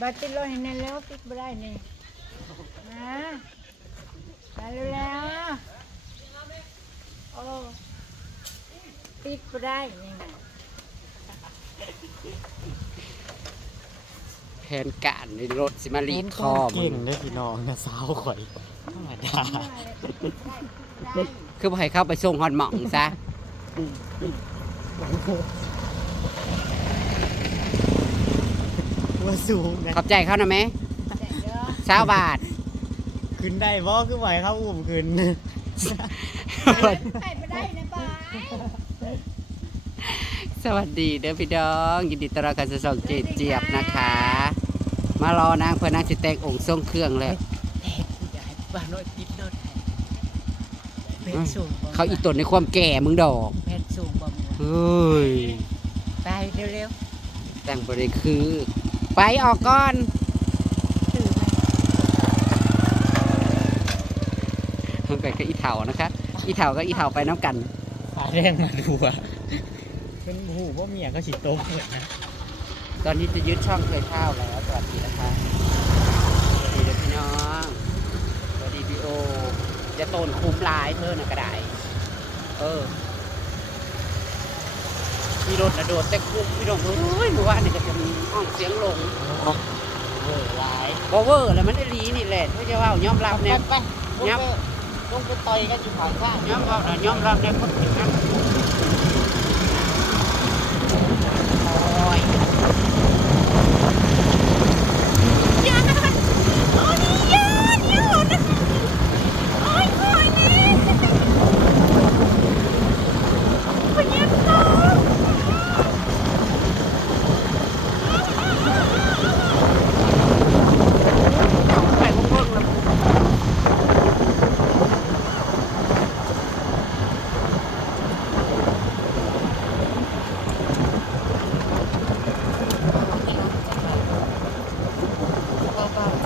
บาติดรถให้แน่แล้วปิดบ่ได้นี่นะมาเร็วๆโอ้ปิดบ่ได้นี่นะแผนการในรถสิมารีดคอมึเก่งงได้อพี่น้องนะสาวข่อยธรรมดาคือบ่ให้เข้าไปส่งฮอดหม่องซะ ว่าสูงนะขอบใจเขานะแม่แต่เด้อสาวบาทขึ้นได้บ่คือไหวเขาอุ้มขึ้นไปบ่ได้นะบายสวัสดีเด้อพี่น้องยินดีต้อนรับเข้าสู่ช่องเจเจี๊ยบนะคะ มารอนางเพื่อนนางสิแต่งองค์ทรงเครื่องแล้วบ้านน้อยติดรถเพชรสูงบ่เขาอีตนในความแก่มึงดอกเพชรสูงบ่มึงเฮ้ยไปเร็วแต่งบริคือ ไปออกก่อนๆตื่นมาทำกันกับอีเถานะคะ อีเถาก็อีเถาไปน้ำกันฟ้าแรงมาดูอะเป็นหูว่าเมียก็สิโตเหมือนนะ ตอนนี้จะยึดช่องเคยข้าวแล้วสวัสดีนะคะสวัสดีเด้อพี่น้องสวัสดีพี่โอ จะโตนคุ้มลายเธอน่ะก็ได้เออ พี่รถนะโดดแต่คุ้มพี่น้องเอ้ยเมื่อวานนี่ก็จะมีห้องเสียงลงเวอร์หลายบอเวอร์แล้วมันได้รีนี่แหละที่จะว่ายอมรับเนี่ยไปลงยับไปลงไปต่อยกันอยู่ข้างข้างยอมรับนะยอมรับในคนถึงนั้นโอ้ย ไปพวกๆแล้ว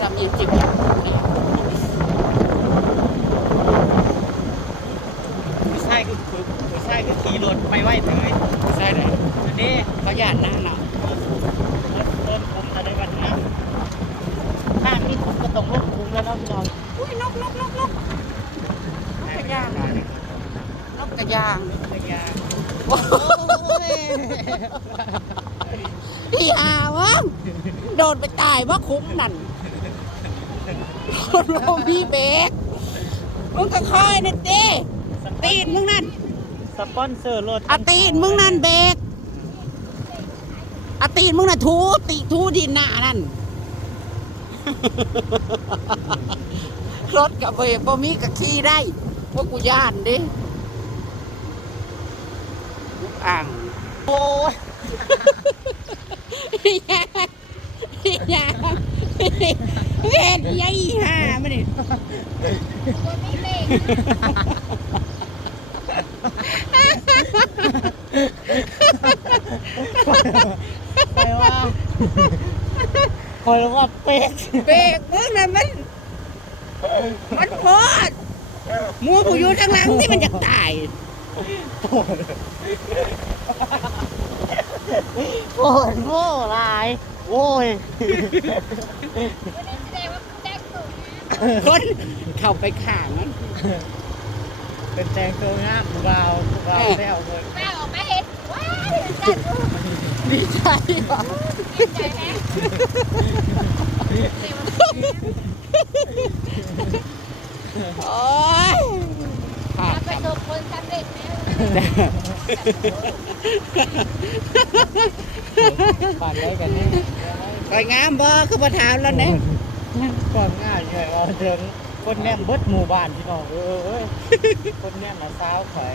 จำยินจิบเนี่ย ไม่ใช่คือไม่ใช่คือขี่รถไปไหวเลย ใช่ เลยอันนี้เขาหยาดหน้าหนาวต้นคุมแต่ในวันนะถ้ามีคุมก็ต้องลดคุมแล้วน้องน้องอุ้ยนกนกนกนกนกกระยางนกกระยางพยาพี่อาวะโดนไปตายว่าคุ้มนั่นโดนโรพี่เบรกมึงก็คอยนั่นเต้ตีนมึงนั่น สปอนเซอร์รถอาตีนมึงนั่นเบรกอาตีนมึงน่ะทูติทูดินหน้านั่น รถกับเบรกบ่มีกับขี่ได้พวกกูย่านดิลูกอ่างโอ้ยยาอยาเห็นยัยห่ามันนี่ ไปว่าคอยว่าเป็ดเบรกมึงนั่นมัน มันโพดหมูผู้อยู่ทางหลังที่มันจะตาย โอ้ยโง่ลาย โอ้ยคนเข้าไปข่างมันเป็นแตงตัวงามเบาเบาแซวเลยแม่ออาเห็นว้า ดดีใจว่ะดีใจแม่โอ้ยขาดไปคำส่งคนสำเร็จแม่ปากได้กันนี่คอยงามบ่คือบ่ถามแล้วเนี่ยก่อนง่ายเลยว่าเดินคนแนมเบิดหมู่บ้านพี่น้องเออเอ้ยคนแนมมาสาวข่อย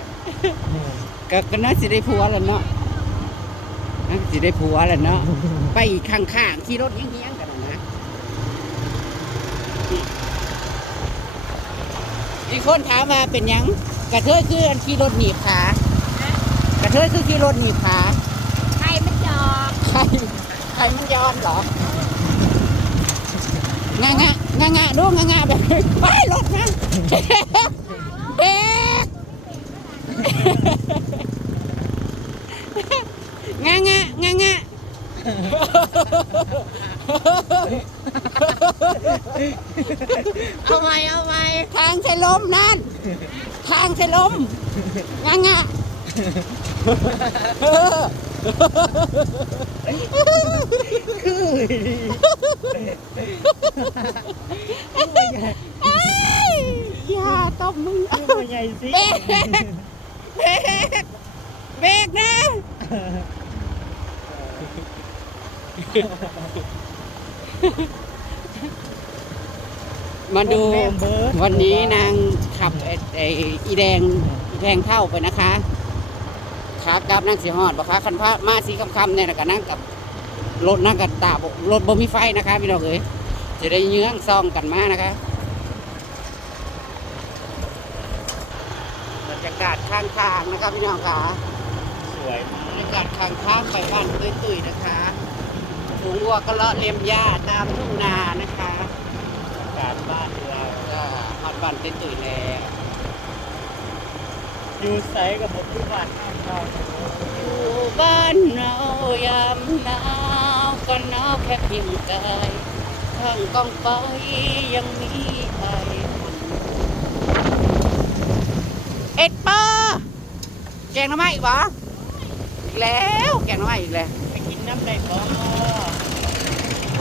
ก็ก็น่าสิได้ผัวแล้วเนาะ น่าสิได้ผัวแล้วเนาะ ไปข้างๆขี่รถเฮี้ยงๆกันน่ะนะอีกคนถามว่าเป็นหยัง กระเทยคืออันขี่รถหนีบขากระเทยคือขี่รถหนีบขาใครมันจอกใครใครมันย้อนเหรองะงะงะงะดูงะงะแบบไปรถนะเบ๊กงะงะงะงะ เอาไว้เอาไว้ทางใช้ลมนั่น ทางใช้ลมยังงออคือย่าตบมึงคือใหญ่สิเบกเบรกเบรกนะ มาดูวันนี้นางขับไอ้อีแดงอีแดงเท่าไปนะคะขากลับนั่งสีหอดบ่คะคันพระมาสีคำๆเนี่ยนะก็นั่งกับรถนั่งกับตาบรถบ่มีไฟนะคะพี่น้องเอ้ยจะได้เยื้องซองกันมานะคะบรรยากาศข้างทางนะคะพี่น้องค่ะสวยบรรยากาศข้างทางไปบ้านตุ้ยๆนะคะฝูงวัวก็เลาะเลียมหญ้าตามทุ่งนานะคะ กาศบ้านเราก็ฮอดบ้านตุ้ยๆแล้วอยู่ใสกับผมที่บ้านข้างเราอยู่บ้านเรายามหนาวก็หนาวแค่เพียงกายทางกองไปยังมีไออุ่นเอ็ดเปอร์แกงหน้ำไม้อีกบ่อีกแล้วแกงหน้ำไม้อีกแล้ว ไปกินน้ำในบ่อ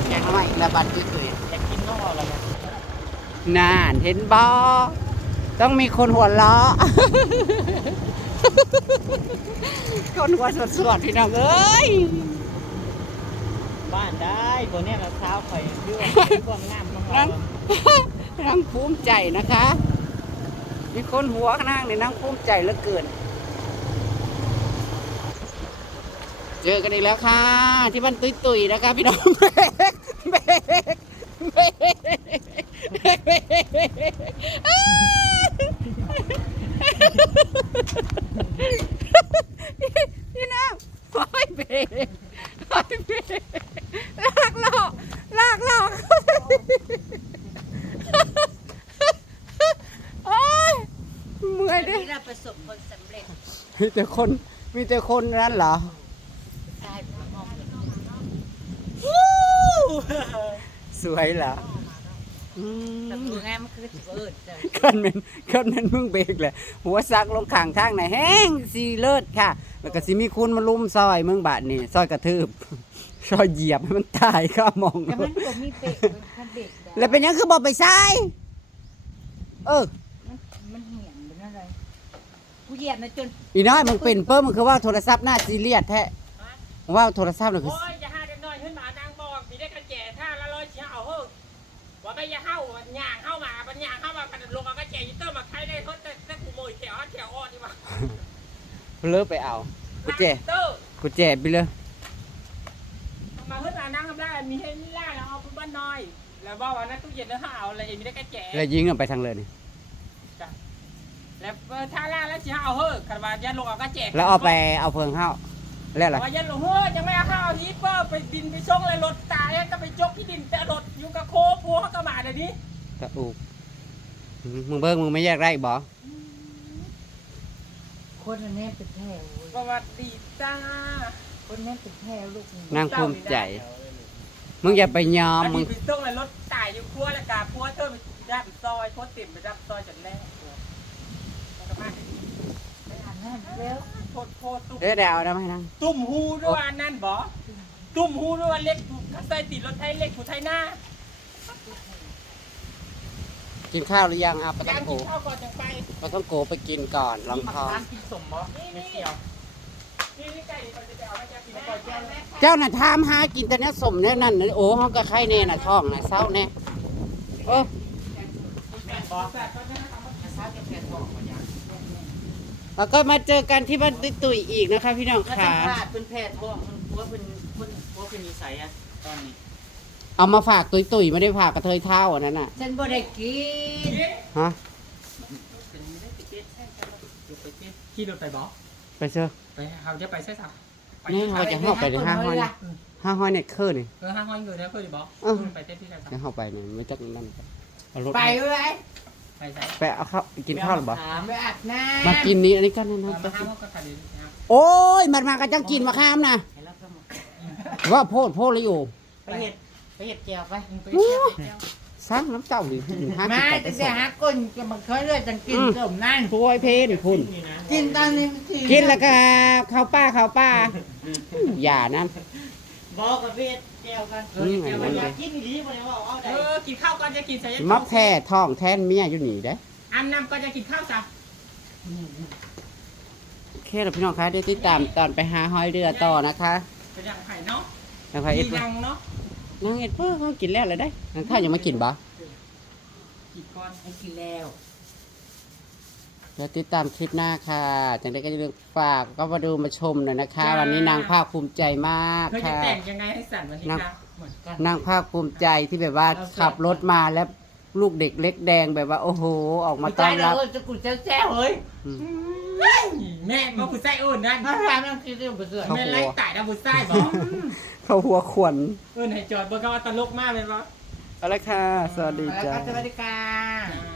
แกงหน้ำไม้อีกแล้วบ้านตุ้ยอยากกินน้ำอะไรนะๆ นานเห็นบ่ต้องมีคนหัวเราะคนหัวสวดๆพี่น้องเอ้ย บ้านได้ตัวเนี้ยเราเท้าข่อยเรื่องความงามของเรานั่นนั่งภูมิใจนะคะ มีคนหัวข้างนั่งในนั่งภูมิใจเหลือเกิน เจอกันอีกแล้วค่ะ ที่บ้านตุยตุยๆนะคะพี่น้องเบรกเบรกเบร พี่น้องโอ้ยเบรกโอ้ยเบรกลากหลอกลากหลอกโอ้ยเมื่อยเด้อที่เราประสบผลสำเร็จมีแต่คนมีแต่คนนั้นเหรอได้มองเห็นสวยเหรอ แต่มดูงานมันคือสิบเอิดจ้ะกันเป็นกันเป็นมึงเบรกแหละหัวซักลงข้างทางไหนแห้งสีเลิศค่ะ แล้วก็สิมีคุณมาลุมซอยมึงบาดนี่ซอยกระทืบซอยเหยียบให้มันตายข้ามอง แต่มันก็มีเบรกมันคันเบรกได้แล้วเป็นหยังคือบอกไปใช้เออ มันมันเหี่ยนเป็นอะไรกูเหยียบนะจน อีน้อยมึงเป็นเปิ้มมึงคือว่าโทรศัพท์หน้าซีเรียสแท้มึงว่าโทรศัพท์น่ะคือ โอ้ย ไปอย่าเข้าย่างเข้ามาปัญญางเข้ามาปันลงเอากระแก่ยิเตอร์มาใครได้เขาแต่แต่กูโมยแถวแถวอ่อนนี่มาเลิกไปเอากูแจเตอร์กูแจไปเลยมาขึ้นมานั่งทำได้มีให้มีล่าแล้วเอาไปบ้านน้อย แล้วบอกว่านั่นตู้เย็นแล้วหาเอาอะไรมีได้กันแก่แล้วยิงกันไปทางเลยนี่แล้วท่าล่าแล้วเชียเอาเฮ้ยขันว่ายันลงเอากระแก่แล้วเอาไปเอาเพิงเข้า แล้วอะไรว่ายันลงเฮ้ยยังไม่เอาข้าวทีเปอร์ไปดินไปช่องเลยรถตายก็ไปจกที่ดินแต่รถอยู่กับโคพัวเขาก็มาเดี๋ยวนี้ตะอูกมึงเบิ้งมึงไม่แยกไรบ่คนอันนี้เป็นแถวเว้ยประวัติดีจ้าคนนั้นเป็นแถวลูกนั่งภูมิใจ มึงอย่าไปยอมอันมึงนี้ไปส่งเลยรถตายอยู่ครัวแล้วกาพัวเธอไปดับซอยพัวติ่มไปดับซอยจนแรกแล้วก็มาไปอ่านนั่นแล้ว โทษโทษตุ่มเดี๋ยวเดี๋ยวเอาได้ไหมนั่งตุ่มหูด้วยว่านั่นบ่ตุ่มหูด้วยว่าเล็กถูกคัสไซติดรถไทยเล็กถูกไทยหน้ากินข้าวหรือยังเอาปลาต้กาอรงโกกินข้าวก่อนจังไปปลาต้องโกไปกินก่อนลองท้องร้านกินสมบ่ไม่เกี่ยวนี่นี่ไก่มันจะไปเอาให้แกกินก่อนแก้วแม่เจ้าน่ะทามหากินแต่เนี้ยสมเนี่ยนั่นน่ะโอ้เขาก็ไข่แน่น่ะท้องน่ะเศร้าแน่เออแม่นบ่แต่ตอนนี้นะครับ แล้วก็มาเจอกันที่บ้านตุยๆอีกนะคะ พี่น้องแล้วค่ะสัมภาษณ์เป็นแพทย์ท้องมันผัวเป็นคนผัวเป็นนิสัยอะตอนนี้ เอามาฝากตุยๆไม่ได้ฝากกระเทยเท้าอันนั้นน่ะฉันบ่ได้กินฮะเป็นไม่ได้ติดเกสใช่ใช่อยู่ไปที่ขี่รถไปบ่ไปเชื่อไปเขาจะไปใช่สักนี่เขาจะเข้าไปในห้างห้อยนี่ห้างห้อยเนี่ยคือนี่ เออห้างห้อยเงินนะเพื่อนบ่ไปเต้นที่ไหนจะเข้าไปเนี่ยไม่ต้องนั่นเอารถไปเลย ไปใช่ไปเอาข้าวกินข้าวหรือเปล่าไปอาบน้ำมากินนี้อันนี้ก็นั่นมานะห้างก็ขัดดีนะครับโอ้ยมันมากันจังกินมาข้ามนะให้รับเข้ามาว่าโพดโพดเลยอยู่ไปเห็ดไปเห็ดแก้วไปไปเที่ยวสร้างน้ำเจ้าหรือกินห้ามากินไปจะส่จะงหาก้นจะมาเคยเลยจังกินสมนั่นถ้วยเพนคุณนี่นะกินตอนนี้มันสิกินแล้วก็ข้าวป้าข้าวป้า อย่านะ บอกกับเวทแก้วกันอืมแก้วกันอยากกินอีหลีบ่ได้ว่าเอาเอได้อกินข้าวก่อนจะกินใส่ยามักแท้ท้องแทนเมียอยู่นี่เด้ออันนำก็จะกินข้าวซะโอเคแล้วพี่น้องคะได้ติดตามตอนไปหาหอยเรือต่อนะคะเป็นอย่างไผ่เนาะนางพายเอ็ดมียังเนาะนางเอ็ดเพื่อเขากินแล้วเลยได้นางข้าวยังมากินบ่กินก่อนให้กินแล้ว เดี๋ยวติดตามคลิปหน้าค่ะจังได้ก็อย่าลืมฝากก็มาดูมาชมหน่อยนะคะวันนี้นางภาคภูมิใจมากเธอจะค่ะ แต่งยังไงให้สั่นวันนี้นับคะเหมือนกัน นางภาคภูมิใจที่แบบว่าขับรถมาแล้วลูกเด็กเล็กแดงแบบว่า โอ้โห ออกมาต้อนรับเออจะกูจะแซ่เฮ้ยแม่มาผู้ใส่อุ่นนั่นมาทำนั่งคิดเรื่องเสือครับแม่ไล่ตายนะผู้ใส่บอกเขาหัวขวนเออให้จอดบอกว่าตลกมากเลยปะเอาละค่ะ สวัสดีแล้วจ้าก็สวัสดีค่ะ อ่า